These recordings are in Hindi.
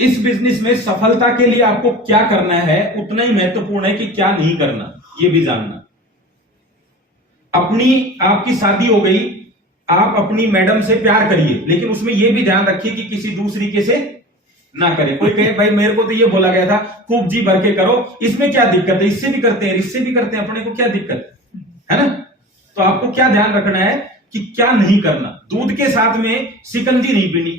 इस बिजनेस में सफलता के लिए आपको क्या करना है उतना ही महत्वपूर्ण है कि क्या नहीं करना, ये भी जानना। आपकी शादी हो गई, आप अपनी मैडम से प्यार करिए, लेकिन उसमें यह भी ध्यान रखिए कि किसी दूसरी के से ना करें। कोई कहे भाई मेरे को तो ये बोला गया था खूब जी भर के करो, इसमें क्या दिक्कत है, इससे भी करते हैं इससे भी करते हैं, अपने को क्या दिक्कत है ना। तो आपको क्या ध्यान रखना है कि क्या नहीं करना। दूध के साथ में शिकंजी नहीं पीनी,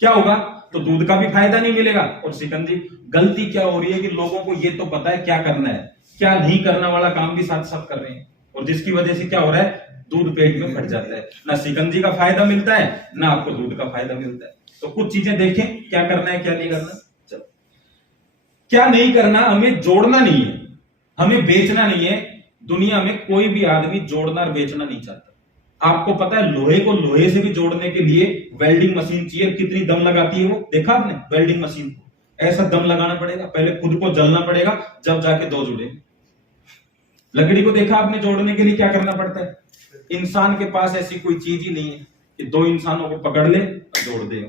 क्या होगा, तो दूध का भी फायदा नहीं मिलेगा और शिकंजी। गलती क्या हो रही है कि लोगों को ये तो पता है क्या करना है, क्या नहीं करना वाला काम भी साथ साथ कर रहे हैं, और जिसकी वजह से क्या हो रहा है, दूध पेट में फट जाता है, ना शिकंजी का फायदा मिलता है ना आपको दूध का फायदा मिलता है। तो कुछ चीजें देखें क्या करना है क्या नहीं करना। चलो, क्या नहीं करना, हमें जोड़ना नहीं है, हमें बेचना नहीं है। दुनिया में कोई भी आदमी जोड़ना और बेचना नहीं चाहता। आपको पता है लोहे को लोहे से भी जोड़ने के लिए वेल्डिंग मशीन चाहिए, कितनी दम लगाती है वो, देखा आपने वेल्डिंग मशीन को, ऐसा दम लगाना पड़ेगा, पहले खुद को जलना पड़ेगा जब जाके दो जुड़े। लकड़ी को देखा आपने जोड़ने के लिए क्या करना पड़ता है। इंसान के पास ऐसी कोई चीज ही नहीं है कि दो इंसानों को पकड़ ले और जोड़ दे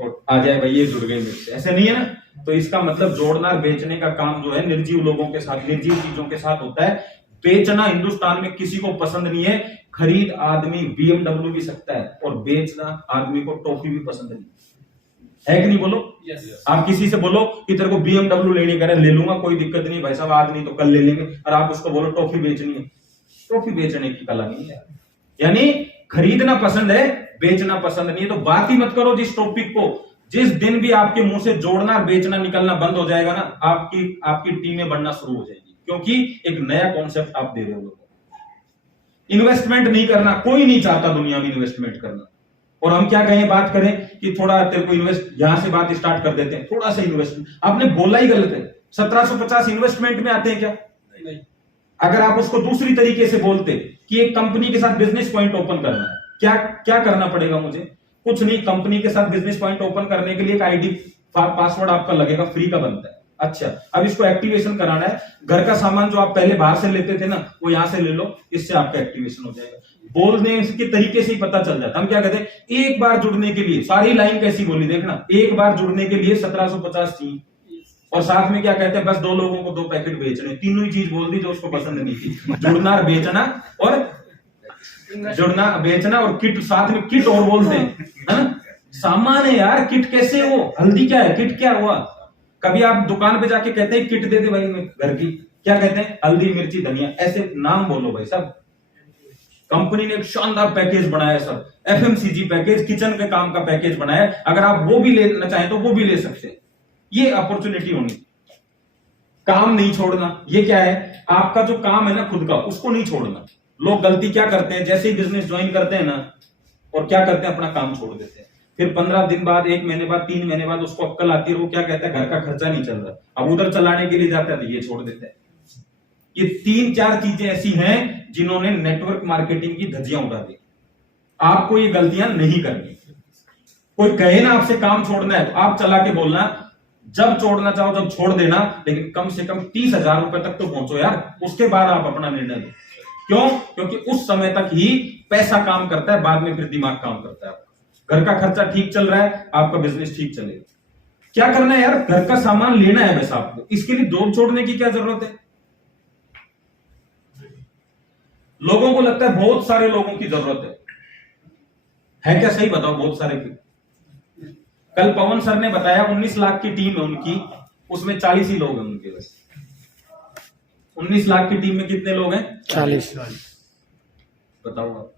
और आ जाए भाई ये जुड़ गए मुझसे, ऐसे नहीं है ना। तो इसका मतलब जोड़ना और बेचने का काम जो है निर्जीव लोगों के साथ, निर्जीव चीजों के साथ होता है। बेचना हिंदुस्तान में किसी को पसंद नहीं है। खरीद आदमी BMW भी सकता है और बेचना आदमी को टॉफी भी पसंद नहीं है कि नहीं, बोलो। आप किसी से बोलो कि तेरे को BMW लेनी करे, ले लूंगा कोई दिक्कत नहीं भाई साहब, आज नहीं तो कल ले लेंगे, और आप उसको बोलो टॉफी बेचनी है, टॉफी बेचने की कला नहीं है। यानी खरीदना पसंद है, बेचना पसंद नहीं है। तो बात ही मत करो जिस टॉपिक को, जिस दिन भी आपके मुंह से जोड़ना और बेचना निकलना बंद हो जाएगा ना, आपकी टीमें बढ़ना शुरू हो जाएगी, क्योंकि एक नया कॉन्सेप्ट आप दे रहे हो लोगों को। इन्वेस्टमेंट नहीं करना, कोई नहीं चाहता दुनिया में इन्वेस्टमेंट करना। और हम क्या कहें, बात करें कि थोड़ा तेरे को इन्वेस्ट, यहां से बात स्टार्ट कर देते हैं, थोड़ा सा इन्वेस्टमेंट। आपने बोला ही गलत है। 1750 इन्वेस्टमेंट में आते हैं क्या? नहीं। अगर आप उसको दूसरी तरीके से बोलते कि एक कंपनी के साथ बिजनेस पॉइंट ओपन करना है, क्या करना पड़ेगा मुझे? कुछ नहीं, कंपनी के साथ बिजनेस पॉइंट ओपन करने के लिए एक आईडी पासवर्ड आपका लगेगा, फ्री का बनता है। अच्छा, अब इसको एक्टिवेशन कराना है। घर का सामान जो आप पहले बाहर से लेते थे ना, वो यहां से ले लो, इससे आपका एक्टिवेशन हो जाएगा। बोलने के तरीके से ही पता चल जाता। हम क्या कहते हैं, एक बार जुड़ने के लिए, सारी लाइन कैसी बोली देखना, एक बार जुड़ने के लिए 1750 चाहिए, और साथ में क्या कहते हैं, बस 2 लोगों को 2 पैकेट बेचने। तीनों ही चीज बोल दी जो उसको पसंद नहीं थी, जुड़ना और बेचना, और जुड़ना बेचना और किट, साथ में किट और बोलते हैं, है ना। सामान है यार, किट कैसे हो, हल्दी क्या है, किट क्या हुआ। कभी आप दुकान पे जाके कहते हैं किट दे दे भाई घर की, क्या कहते हैं, हल्दी मिर्ची धनिया, ऐसे नाम बोलो भाई साहब। कंपनी ने एक शानदार पैकेज बनाया सर, FMCG पैकेज, किचन के काम का पैकेज बनाया। अगर आप वो भी लेना चाहें तो वो भी ले सकते हैं। ये अपॉर्चुनिटी होनी, काम नहीं छोड़ना। ये क्या है, आपका जो काम है ना खुद का, उसको नहीं छोड़ना। लोग गलती क्या करते हैं, जैसे ही बिजनेस ज्वाइन करते हैं ना, और क्या करते हैं, अपना काम छोड़ देते हैं। फिर 15 दिन बाद, 1 महीने बाद, 3 महीने बाद उसको अक्कल आती है, वो क्या कहता है, घर का खर्चा नहीं चल रहा, अब उधर चलाने के लिए जाता है तो ये छोड़ देता है। ये 3-4 चीजें ऐसी हैं जिन्होंने नेटवर्क मार्केटिंग की धज्जियां उड़ा दी। आपको ये गलतियां नहीं करनी। कोई कहे ना आपसे काम छोड़ना है तो आप चला के बोलना, जब छोड़ना चाहो जब छोड़ देना, लेकिन कम से कम 30,000 रुपए तक तो पहुंचो यार, उसके बाद आप अपना निर्णय लो। क्यों? क्योंकि उस समय तक ही पैसा काम करता है, बाद में फिर दिमाग काम करता है। घर का खर्चा ठीक चल रहा है, आपका बिजनेस ठीक चलेगा। क्या करना है यार, घर का सामान लेना है बस आपको, इसके लिए जॉब छोड़ने की क्या जरूरत है। लोगों को लगता है बहुत सारे लोगों की जरूरत है क्या? सही बताओ, बहुत सारे की। कल पवन सर ने बताया 19 लाख की टीम है उनकी, उसमें 40 ही लोग हैं उनके बस। 19 लाख की टीम में कितने लोग हैं? 40। बताओ आप।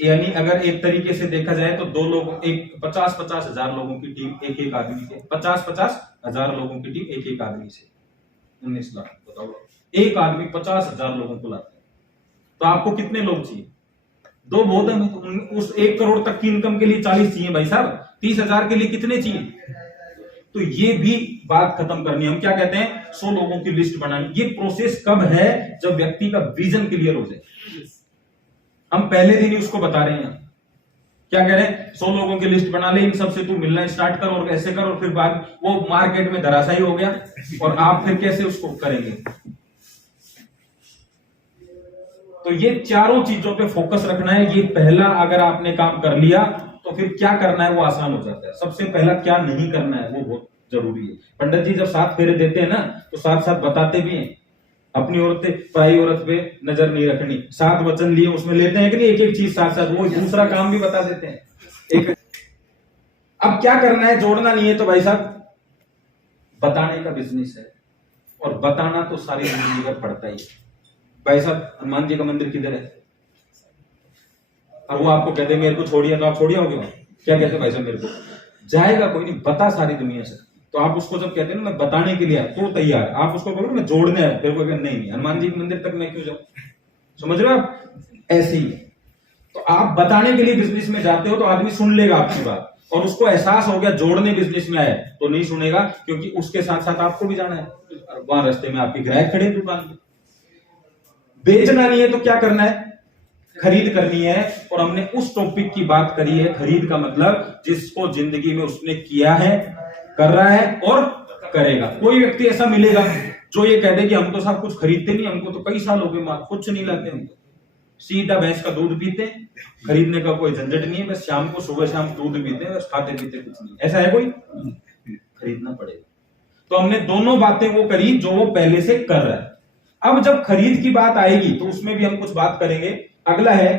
यानी अगर एक तरीके से देखा जाए तो 2 लोगों, एक 50-50 हजार लोगों की टीम एक एक आदमी से, 50-50 हजार लोगों की टीम एक एक आदमी से, 19 लाख। बताओ, एक आदमी 50,000 लोगों को लाता है, तो आपको कितने लोग चाहिए? 2 बहुत है। उस 1 करोड़ तक की इनकम के लिए 40 चाहिए भाई साहब, 30,000 के लिए कितने चाहिए? तो ये भी बात खत्म करनी है। हम क्या कहते हैं, 100 लोगों की लिस्ट बनानी। ये प्रोसेस कब है? जब व्यक्ति का विजन क्लियर हो जाए। हम पहले दिन ही उसको बता रहे हैं, क्या कह रहे हैं, 100 लोगों की लिस्ट बना ले, इन सबसे तू मिलना स्टार्ट कर और ऐसे कर, और फिर बाद वो मार्केट में धराशायी हो गया, और आप फिर कैसे उसको करेंगे। तो ये चारों चीजों पे फोकस रखना है। ये पहला अगर आपने काम कर लिया तो तो फिर क्या करना है वो आसान हो जाता है। सबसे पहला क्या नहीं करना है वो बहुत जरूरी है। पंडित जी जब 7 फेरे देते हैं ना तो साथ साथ बताते भी हैं, अपनी औरत पराई औरत पे नजर नहीं रखनी। 7 वचन लिए उसमें लेते हैं कि नहीं, एक एक चीज साथ साथ, वो दूसरा काम भी बता देते हैं एक। अब क्या करना है, जोड़ना नहीं है तो भाई साहब बताने का बिजनेस है, और बताना तो सारी जिंदगी का पड़ता ही है। भाई साहब हनुमान जी का मंदिर किधर है, और वो आपको कहते मेरे को छोड़िए, तो आप छोड़िए होगे वहां, क्या कहते भाई साहब मेरे को जाएगा कोई नहीं, बता सारी दुनिया से। तो आप उसको जब कहते हैं ना मैं बताने के लिए तो तैयार, आप उसको कहोगे मैं जोड़ने है, फिर वो नहीं हनुमान जी के मंदिर तक मैं क्यों जाऊं, समझ रहे हो आप, ऐसे ही है। तो आप बताने के लिए बिजनेस में जाते हो तो आदमी सुन लेगा आपकी बात, और उसको एहसास हो गया जोड़ने बिजनेस में आए तो नहीं सुनेगा, क्योंकि उसके साथ साथ आपको भी जाना है, वहां रास्ते में आपके ग्राहक खड़े दुकान पे। बेचना नहीं है तो क्या करना है, खरीद करनी है। और हमने उस टॉपिक की बात करी है, खरीद का मतलब जिसको जिंदगी में उसने किया है, कर रहा है और करेगा। कोई व्यक्ति ऐसा मिलेगा जो ये कह दे कि हम तो सब कुछ खरीदते नहीं, हमको तो कई साल हो गए मां कुछ नहीं लाते, हम सीधा भैंस का दूध पीते, खरीदने का कोई झंझट नहीं है, बस शाम को सुबह शाम दूध पीते हैं, बस खाते पीते कुछ नहीं। ऐसा है कोई, खरीदना पड़ेगा। तो हमने दोनों बातें वो करी जो वो पहले से कर रहा है। अब जब खरीद की बात आएगी तो उसमें भी हम कुछ बात करेंगे। अगला है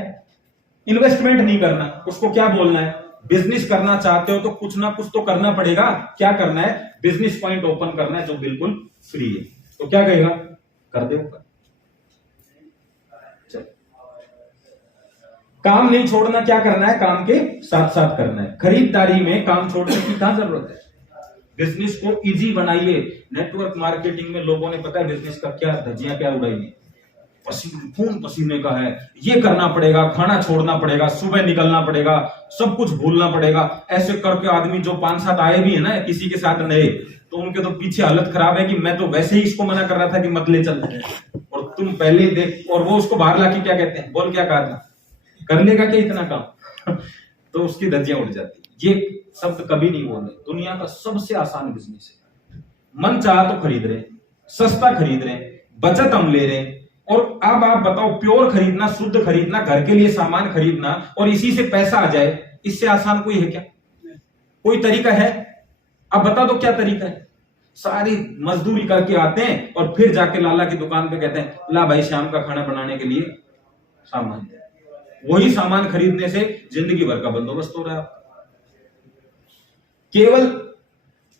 इन्वेस्टमेंट नहीं करना। उसको क्या बोलना है, बिजनेस करना चाहते हो तो कुछ ना कुछ तो करना पड़ेगा। क्या करना है, बिजनेस पॉइंट ओपन करना है जो बिल्कुल फ्री है। तो क्या कहेगा, कर दे ऊपर। काम नहीं छोड़ना, क्या करना है, काम के साथ साथ करना है। खरीदारी में काम छोड़ने की क्या जरूरत है, बिजनेस को इजी बनाइए। नेटवर्क मार्केटिंग में लोगों ने पता है बिजनेस का क्या धज्जियां क्या उड़ाई है, खून पसीने का है, ये करना पड़ेगा, खाना छोड़ना पड़ेगा, सुबह निकलना पड़ेगा, सब कुछ भूलना पड़ेगा। ऐसे करके आदमी जो 5-7 आए भी है ना किसी के साथ नए, तो उनके तो पीछे हालत खराब है कि मैं तो वैसे ही इसको मना कर रहा था कि मत ले चल, और तुम पहले देख, और वो उसको बाहर लाके क्या कहते हैं, बोल क्या कहा था, कर लेगा क्या इतना काम तो उसकी धज्जियां उड़ जाती। ये शब्द कभी नहीं बोलने। दुनिया का सबसे आसान बिजनेस है, मन चाहा तो खरीद रहे, सस्ता खरीद रहे, बचत हम ले रहे। और अब आप बताओ, प्योर खरीदना, शुद्ध खरीदना, घर के लिए सामान खरीदना और इसी से पैसा आ जाए, इससे आसान कोई है क्या, कोई तरीका है? अब बता दो क्या तरीका है। सारी मजदूरी करके आते हैं और फिर जाके लाला की दुकान पे कहते हैं ला भाई शाम का खाना बनाने के लिए सामान। वही सामान खरीदने से जिंदगी भर का बंदोबस्त हो रहा है। केवल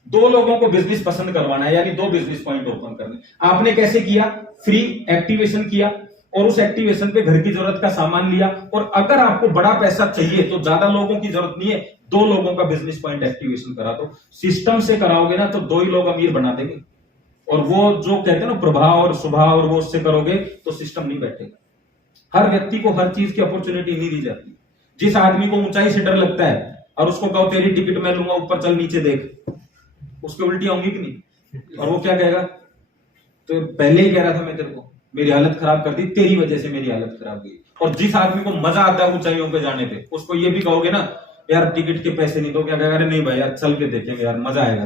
2 लोगों को बिजनेस पसंद करवाना है, यानी 2 बिजनेस पॉइंट ओपन करने। आपने कैसे किया, फ्री एक्टिवेशन किया, और उस एक्टिवेशन पे घर की जरूरत का सामान लिया। और अगर आपको बड़ा पैसा चाहिए तो ज्यादा लोगों की जरूरत नहीं है, 2 लोगों का बिजनेस पॉइंट एक्टिवेशन करा दो। सिस्टम से कराओगे ना तो 2 ही लोग अमीर बना देंगे। और वो जो कहते हैं ना प्रभाव और स्वभाव, और वो उससे करोगे तो सिस्टम नहीं बैठेगा। हर व्यक्ति को हर चीज की अपॉर्चुनिटी नहीं दी जाती। जिस आदमी को ऊंचाई से डर लगता है और उसको कहो तेरी टिकट मैं लूंगा, ऊपर चल नीचे देख, उसके उल्टी होंगी कि नहीं? और वो क्या कहेगा, तो पहले ही कह रहा था मैं तेरे को, मेरी हालत खराब कर दी, तेरी वजह से मेरी हालत खराब हुई। और जिस आदमी को मजा आता है ऊंचाइयों पे जाने पे, उसको ये भी कहोगे ना यार टिकट के पैसे नहीं, तो क्या कहेगा, अरे नहीं भाई यार चल के देखेंगे यार मजा आएगा।